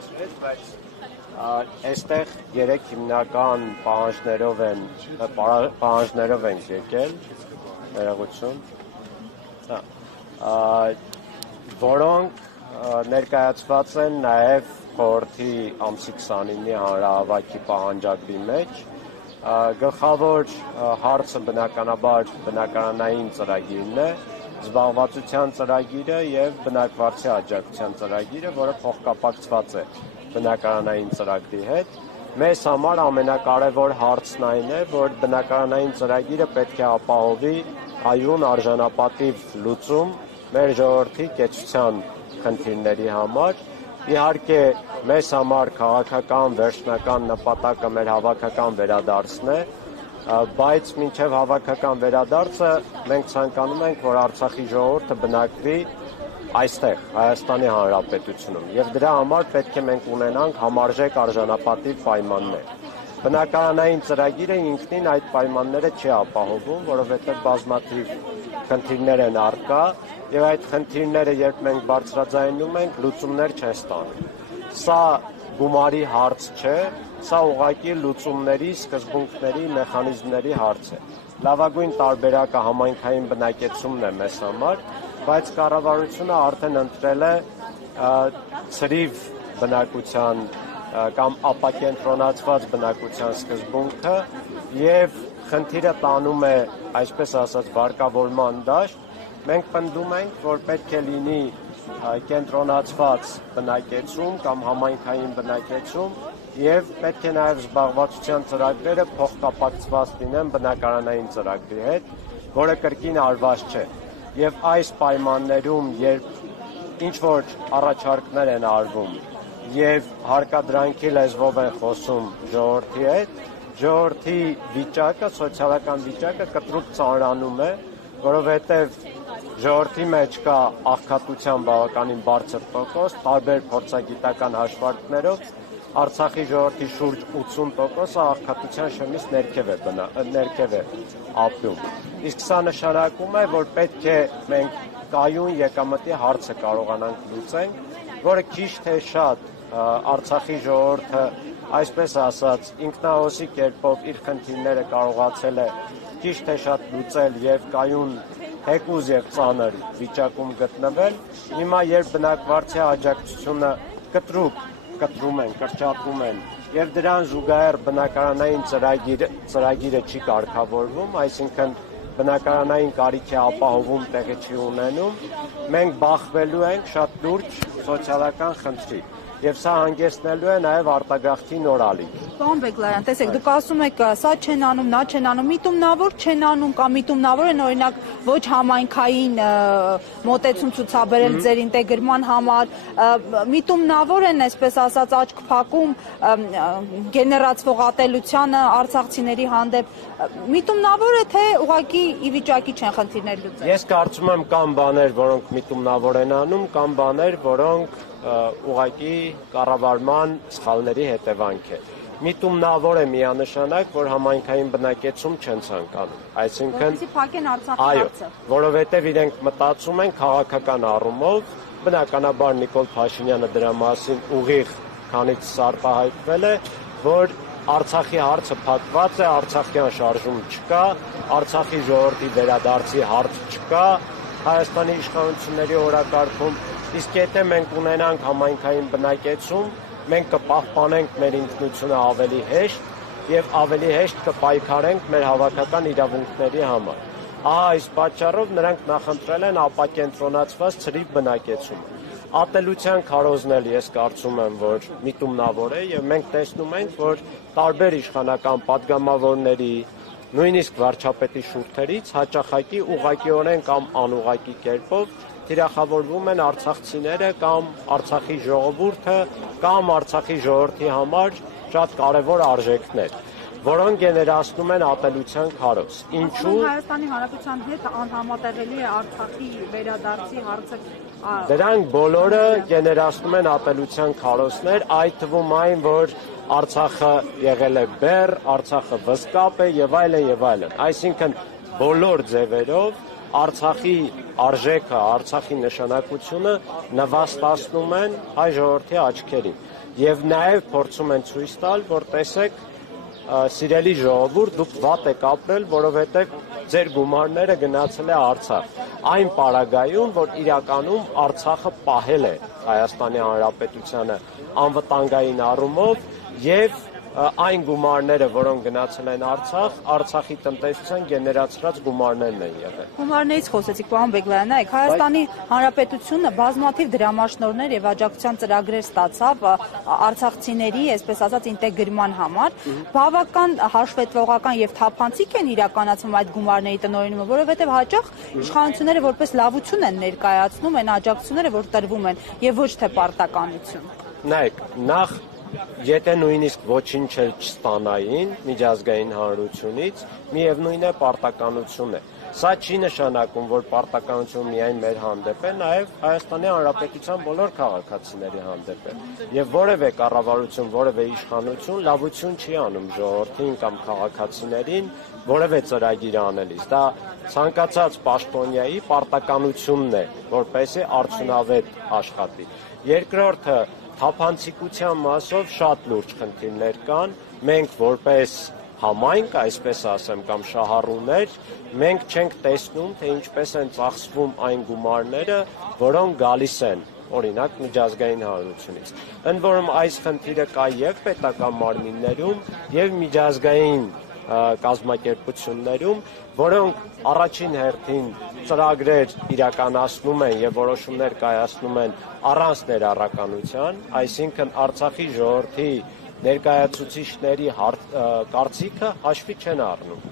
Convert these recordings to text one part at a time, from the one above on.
հարցրեց, բայց այստեղ 3 հիմնական պահանջներով ենք եկել, ներողություն, որոնք ներկայացված են նաև խորհրդի ամսի 29-ի հանրահավաքի պահանջագրի մեջ։ Գլխավոր հարցը բնականաբար բնակարանային ծրագիրն է, զբաղվածության ծրագիրը եւ բնակվարձի աջակցության ծրագիրը, որը փոխկապակցված է բնակարանային ծրագրի հետ։ Մեզ համար ամենակարևոր հարցն այն է, որ բնակարանային ծրագիրը պետք է ապահովի հայուն արժանապատիվ լուծում մեր ժողովրդի կեցության խնդիրների համար։ Իհարկե, մեզ համար քաղաքական վերջնական նպատակը մեր հավաքական վերադարձն է, բայց մինչև հավաքական վերադարձը մենք ցանկանում ենք, որ Արցախի ժողովուրդը բնակվի այստեղ, Հայաստանի Հանրապետությունում, եւ դրա համար պետք է մենք ունենանք համարժեք արժանապատիվ պայմաններ։ Բնակարանային ծրագիրը ինքնին այդ պայմանները չի ապահովում, որովհետեւ բազմաթիվ խնդիրներ են առկա, եւ այդ խնդիրները, երբ մենք բարձրաձայնում ենք, լուծումներ չեն ստանում։ Սա գումարի հարց չէ, սա ուղղակի լուծումների, սկզբունքների, մեխանիզմների հարց է։ Լավագույն տարբերակը համայնքային բնակեցումն է մեզ համար, բայց կառավարությունը արդեն ընտրել է ցրիվ բնակության կամ ապակենտրոնացված բնակության սկզբունքը եւ խնդիրը տանում է, այսպես ասած, վարկավորման դաշտ։ Մենք պնդում ենք, որ պետք է լինի կենտրոնացված բնակեցում կամ համայնքային բնակեցում եւ պետք է նաեւ զբաղվածության ծրագրերը փոխկապակցված լինեն բնակարանային ծրագրի հետ, որը կրկին արված չէ։ Եվ այս պայմաններում, երբ ինչ-որ առաջարկներ են արվում եւ հարկադրանքի լեզվով են խոսում ժողովրդի հետ, ժողովրդի վիճակը, սոցիալական վիճակը կտրուկ ծանրանում է, որովհետեւ ժողովրդի մեջ կա աղքատության բավականին բարձր տոկոս, տարբեր փորձագիտական հաշվարկներով Արցախի ժողովրդի շուրջ 80%-ը աղքատության շեմից ներքև է ապրում։ Իսկ սա նշանակում է, որ պետք է մենք կայուն եկամտի հարցը կարողանանք լուծենք, որը քիչ թե շատ Արցախի ժողովուրդը, այսպես ասած, ինքնահոսի կերպով իր խնդիրները կարողացել է քիչ թե շատ լուծել եւ կայուն հեգուզ եւ ծանր վիճակում գտնվել։ Հիմա երբ բնակվարձի աջակցությունը կրճատում են եւ դրան զուգահեռ բնակարանային ծրագիրը չի կարգավորվում, այսինքն բնակարանային կարիքի ապահովում տեղի չի ունենում, մենք բախվելու ենք շատ լուրջ սոցիալական խնդրի։ Եվ սա հանգեցնելու է նաև արտագաղթի նոր ալիք։ Պարոն Բեգլարյան, տեսեք, դուք ասում եք, սա չեն անում, նա չեն անում, միտումնավոր չեն անում կամ միտումնավոր են օրինակ ոչ համայնքային մոտեցում ցուցաբերել ձեր ինտեգրման համար, միտումնավոր են, այսպես ասած, աչք փակում գեներացվող ատելությանը արցախցիների հանդեպ, միտումնավոր է թե ուղղակի ի վիճակի չեն խնդիրներ լուծել։ Ես կարծում եմ կան բաներ, որոնք միտումնավոր են անում, կան բաներ, որոնք ուղղակի կառավարման սխալների հետևանք է։ Միտումնավոր է միանշանակ, որ համայնքային բնակեցում չեն ցանկանում։ Այսինքն, այո, որովհետև իրենք մտածում են քաղաքական առումով, բնականաբար Նիկոլ Փաշինյանը դրա մասին ուղիղ քանից արտահայտվել է, որ Արցախի հարցը փակված է, արցախյան շարժում չկա, Արցախի ժողովրդի վերադարձի հարց չկա, Հայաստանի իշխանությունների օրակարգում, իսկ եթե մենք ունենանք համայնքային բնակեցում, մենք կպահպանենք մեր ինքնությունը ավելի հեշտ եւ ավելի հեշտ կպայքարենք մեր հավաքական իրավունքների համար։ Ահա այս պատճառով նրանք նախընտրել են ապակենտրոնացված ցրիվ բնակեցում։ Ատելության քարոզն էլ ես կարծում եմ, որ միտումնավոր է եւ մենք տեսնում ենք, որ տարբեր իշխանական падգամավորների, նույնիսկ վարչապետի շուրթերից հաճախակի ուղղակիորեն կամ անուղղակի կերպով թիրախավորվում են արցախցիները կամ Արցախի ժողովուրդը կամ Արցախի ժողովրդի համար շատ կարևոր արժեքներ, որոնք գեներացնում են ատելության քարոզ։ Ինչու Հայաստանի Հանրապետության հետ անհամատեղելի է Արցախի վերադարձի հարցը։ Դրանք բոլորը գեներացնում են ատելության քարոզներ, այդ թվում այն, որ Արցախը եղել է բեռ, Արցախը վզկապ է եւ այլն եւ այլն։ Այսինքն բոլոր ձևերով Արցախի արժեքը, Արցախի նշանակությունը նվաստացնում են հայ ժողովրդի աչքերին եւ նաեւ փորձում են ցույց տալ, որ տեսեք, սիրելի ժողովուրդ, դուք վատ եք ապրել, որովհետեւ ձեր գումարները գնացել է Արցախ։ Այն պարագայում, որ իրականում Արցախը պահել է Հայաստանի Հանրապետությանը անվտանգային առումով եւ այն գումարները, որոնք գնացել են Արցախ, Արցախի տնտեսության գեներացրած գումարներն են եղել։ Գումարներից խոսեցիք, պարոն Բեգլարյան, նայեք, Հայաստանի Հանրապետությունը բազմաթիվ դրամաշնորհներ եւ աջակցության ծրագրեր ստացավ արցախցիների, այսպես ասած, ինտեգրման համար։ Բավական հաշվետվողական եւ թափանցիկ են իրականացվում այդ գումարների տնօրինումը, որովհետեւ հաճախ իշխանությունները որպես լավություն են ներկայացնում այն աջակցությունները, որ տրվում են, եւ ոչ թե պարտականություն։ Նայեք, նախ եթե նույնիսկ ոչինչ էլ չստանային միջազգային հանրությունից, միևնույն է պարտականություն է։ Սա չի նշանակում, որ պարտականությունը միայն մեր հանդեպ է, նաև Հայաստանի Հանրապետության բոլոր քաղաքացիների հանդեպ է։ Եվ որևէ կառավարություն, որևէ իշխանություն լավություն չի անում ժողովրդին կամ քաղաքացիներին որևէ ծրագիր անելիս։ Դա ցանկացած պաշտոնյայի պարտականությունն է, որպեսզի արդյունավետ աշխատի։ Երկրորդը թափանցիկության մասով շատ լուրջ խնդիրներ կան, մենք որպես համայնք, այսպես ասեմ, կամ շահառուներ, մենք չենք տեսնում, թե ինչպես են ծախսվում այն գումարները, որոնք գալիս են, օրինակ, միջազգային հանրությունից։ Ընդ որում այս խնդիրը կա եւ պետական մարմիններում, եւ միջազգային կազմակերպություններում, որոնք առաջին հերթին ծրագրեր իրականացնում են եւ որոշումներ կայացնում են առանց ներառականության, այսինքն Արցախի ժողովրդի ներկայացուցիչների կարծիքը հաշվի չեն առնում։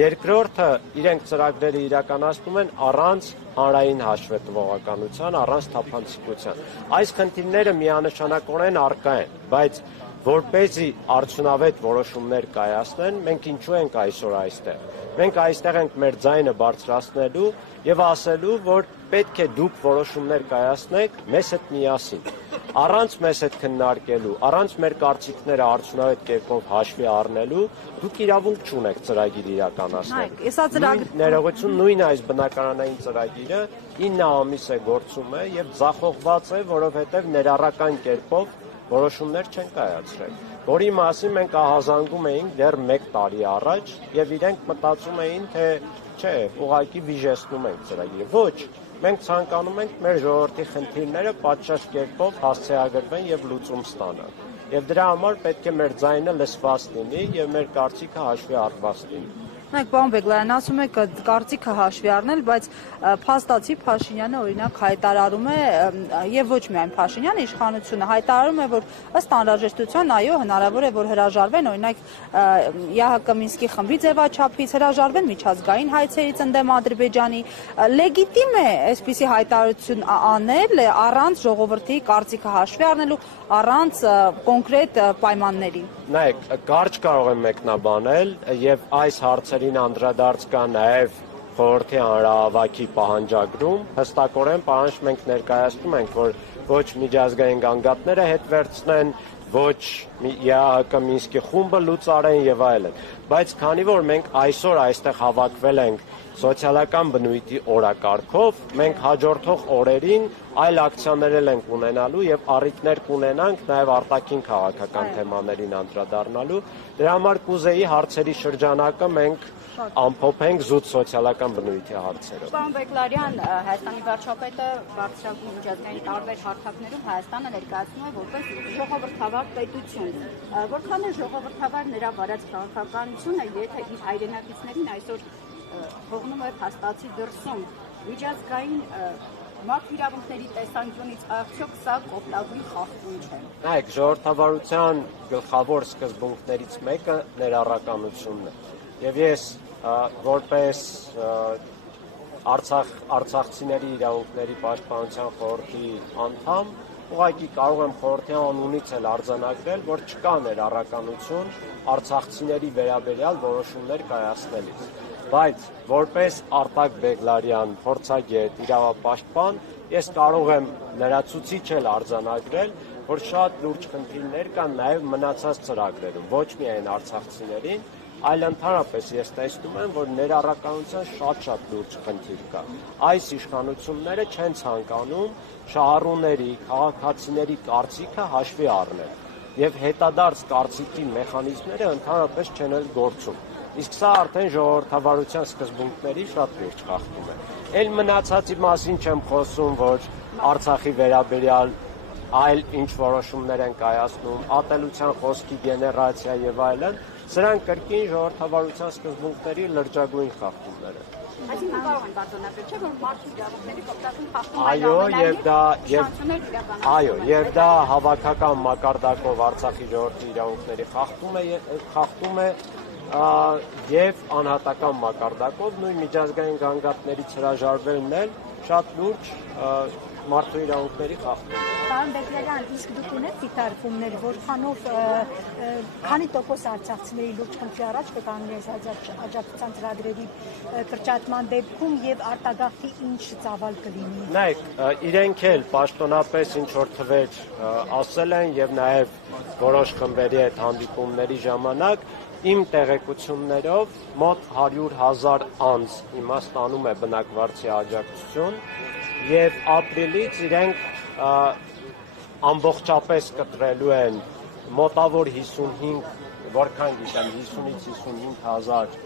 Երկրորդը, իրենք ծրագրերը իրականացնում են առանց հանրային հաշվետվողականության, առանց թափանցիկության։ Այս խնդիրները միանշանակորեն առկա են, բայց որպեսզի արդյունավետ որոշումներ կայացնեն, մենք ինչու ենք այսօր այստեղ։ Մենք այստեղ ենք մեր ձայնը բարձրացնելու եւ ասելու, որ պետք է դուք որոշումներ կայացնեք մեզ հետ միասին։ Առանց մեզ հետ քննարկելու, առանց մեր կարծիքները արդյունավետ կերպով հաշվի առնելու, դուք իրավունք չունեք ծրագիր իրականացնել։ Ներողություն, նույն այս բնակարանային ծրագիրը 9 ամիս է գործում է եւ ձախողված է, որովհետեւ ներառական կերպով որոշումներ չեն կայացրել, որի մասին մենք ահազանգում էինք դեռ 1 տարի առաջ եւ իրենք մտածում էին, թե չէ, ուղղակի վիժեցնում ենք ծրագիրը։ Ոչ, մենք ցանկանում ենք մեր ժողովրդի խնդիրները պատշաճ կերպով հասցեագրվեն եւ լուծում ստանան։ Եվ դրա համար պետք է մեր ձայնը լսված լինի եւ մեր կարծիքը հաշվի առնված լինի։ Նայեք, պարոն Բեգլարյան, ասում եք կարծիքը հաշվի առնել, բայց փաստացի Փաշինյանը օրինակ հայտարարում է եւ ոչ միայն Փաշինյանը, իշխանությունը հայտարարում է, որ ըստ անհրաժեշտության, այո, հնարավոր է, որ հրաժարվեն օրինակ ԵԱՀԿ Մինսկի խմբի ձևաչափից, հրաժարվեն միջազգային հայցերից ընդդեմ Ադրբեջանի։ Լեգիտիմ է այսպիսի հայտարարություն անել առանց ժողովրդի կարծիքը հաշվի առնելու, առանց կոնկրետ պայմանների։ Նայեք, կարճ կարող եմ մեկնաբանել եւ այս հարցերին անդրադարձ կա նաեւ խորհրդի հանրահավաքի պահանջագրում, հստակորեն պահանջ մենք ներկայացնում ենք, որ ոչ միջազգային գանգատները հետ վերցնեն, ոչ ԵԱՀԿ Մինսկի խումբը լուծարեն եւ այլն։ Բայց քանի որ մենք այսօր այստեղ հավաքվել ենք սոցիալական բնույթի օրակարգով, մենք հաջորդող օրերին այլ ակցիաներ ենք ունենալու եւ առիթներ կունենանք նաեւ արտաքին քաղաքական թեմաներին անդրադառնալու։ Դրա համար կուզեի հարցերի շրջանակը մենք ամփոփենք զուտ սոցիալական բնույթի հարցերով։ Պարոն Բեգլարյան, Հայաստանի վարչապետը բարձրագույն միջազգային տարբեր հարթակներում Հայաստանը ներկայացնում է որպես ժողովրդավար պետություն։ Որքան է ժողովրդավար նրա վարած քաղաքականությունը, եթե իր հայրենակիցներին այսօր հողնում է փաստացի դրսում միջազգային մարդ իրավունքների տեսանկյունից արդյոք սա կոպտագույն խախտում չէ։ Նայեք, ժողովրդավարության գլխավոր սկզբունքներից մեկը ներառականությունն է։ Եվ ես որպես արցախցիների իրավունքների պաշտպանության խորհրդի անդամ ուղղակի կարող եմ խորհրդի անունից էլ արձանագրել, որ չկա ներառականություն արցախցիների վերաբերյալ որոշումներ կայացնելիս։ Բայց որպես Արտակ Բեգլարյան փորձագետ, իրավապաշտպան, ես կարող եմ լրացուցիչ էլ արձանագրել, որ շատ լուրջ խնդիրներ կան նաև մնացած ծրագրերում, ոչ միայն արցախցիներին, այլ ընդհանրապես ես տեսնում եմ, որ ներառականության շատ լուրջ խնդիր կա։ Այս իշխանությունները չեն ցանկանում շահառուների, քաղաքացիների կարծիքը հաշվի առնել եւ հետադարձ կարծիքի մեխանիզմները ընդհանրապես չեն էլ գործում։ Իսկ սա արդեն ժողովրդավարության սկզբունքների շատ լուրջ խախտում է։ Էլ մնացածի մասին չեմ խոսում, որ Արցախի վերաբերյալ այլ ինչ որոշումներ են կայացնում, ատելության խոսքի գեներացիա եւ այլն, սրանք կրկին ժողովրդավարության սկզբունքների լրջագույն խախտումներ են։ Այսինքն կարող են պարտոնապել, չէ՞ որ մարդու իրավունքների խախտում խախտում եւ դա հավաքական մակարդակով Արցախի ժողովրդի իրավունքների խախտում է եւ անհատական մակարդակով նույն միջազգային գանգատներից հրաժարվելն էլ շատ լուրջ մարդու իրավունքների խախտում է։ Պարոն Բեգլարյան, իսկ դուք ունեք դիտարկումներ, որքանով քանի տոկոս արցախցիների լուրջ խնդրի առաջ կկանգնի աջակցության ծրագրերի կրճատման դեպքում եւ արտագաղթի ինչ ծավալ կլինի։ Նայեք, իրենք էլ պաշտոնապես ինչ որ թվեր ասել են եւ նաեւ որոշ խմբերի հետ հանդիպումների ժամանակ իմ տեղեկություններով մոտ 100,000 անձ իմաստանում է բնակվարձի աջակցություն եւ ապրիլից իրենք ամբողջապես կտրելու են մոտավոր 55, որքան գիտեմ 50-ից 55,000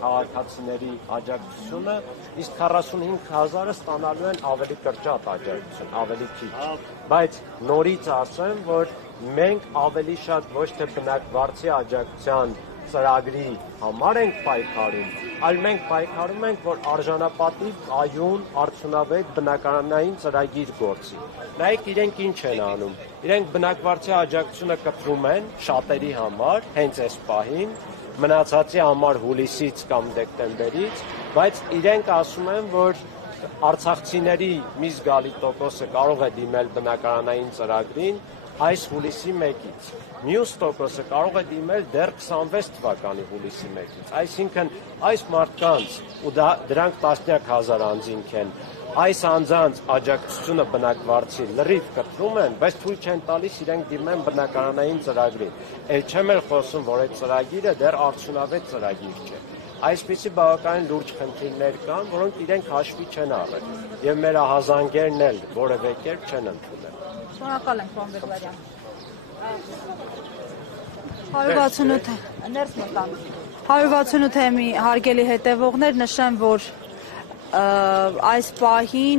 քաղաքացիների աջակցությունը, իսկ 45,000-ը ստանալու են ավելի կրճատ աջակցություն, ավելի քիչ։ Բայց նորից ասեմ, որ մենք ավելի շատ ոչ թե բնակվարձի աջակցության ծրագրի համար ենք պայքարում, այլ մենք պայքարում ենք, որ արժանապատիվ, կայուն, արդյունավետ բնակարանային ծրագիր գործի։ Նայեք իրենք ինչ են անում։ Իրենք բնակվարձի աջակցությունը կտրում են շատերի համար, հենց այս պահին, մնացածի համար հուլիսից կամ դեկտեմբերից, բայց իրենք ասում են, որ արցախցիների մի զգալի տոկոսը կարող է դիմել բնակարանային ծրագրին այս հուլիսի 1-ից։ Մյուս տոկոսը կարող է դիմել դեռ 26 թվականի հուլիսի 1-ից։ Այսինքն այս մարդկանց, ու դրանք տասնյակ հազար անձինք են, այս անձանց աջակցությունը բնակվարձի լրիվ կտրում են, բայց թույլ չեն տալիս իրենք դիմեն բնակարանային ծրագրին։ Էլ չեմ էլ խոսում, որ այդ ծրագիրը դեռ արդյունավետ ծրագիր չէ։ Այսպիսի բավականին լուրջ խնդիրներ կան, որոնք իրենք հաշվի չեն առել, եւ մեր ահազանգերն էլ որևէ կերպ չեն ընդունել։ Շնորհակալ ենք, պարոն Բեգլարյան։ 168-ի հարգելի հետևողներ, նշեմ, որ այս պահին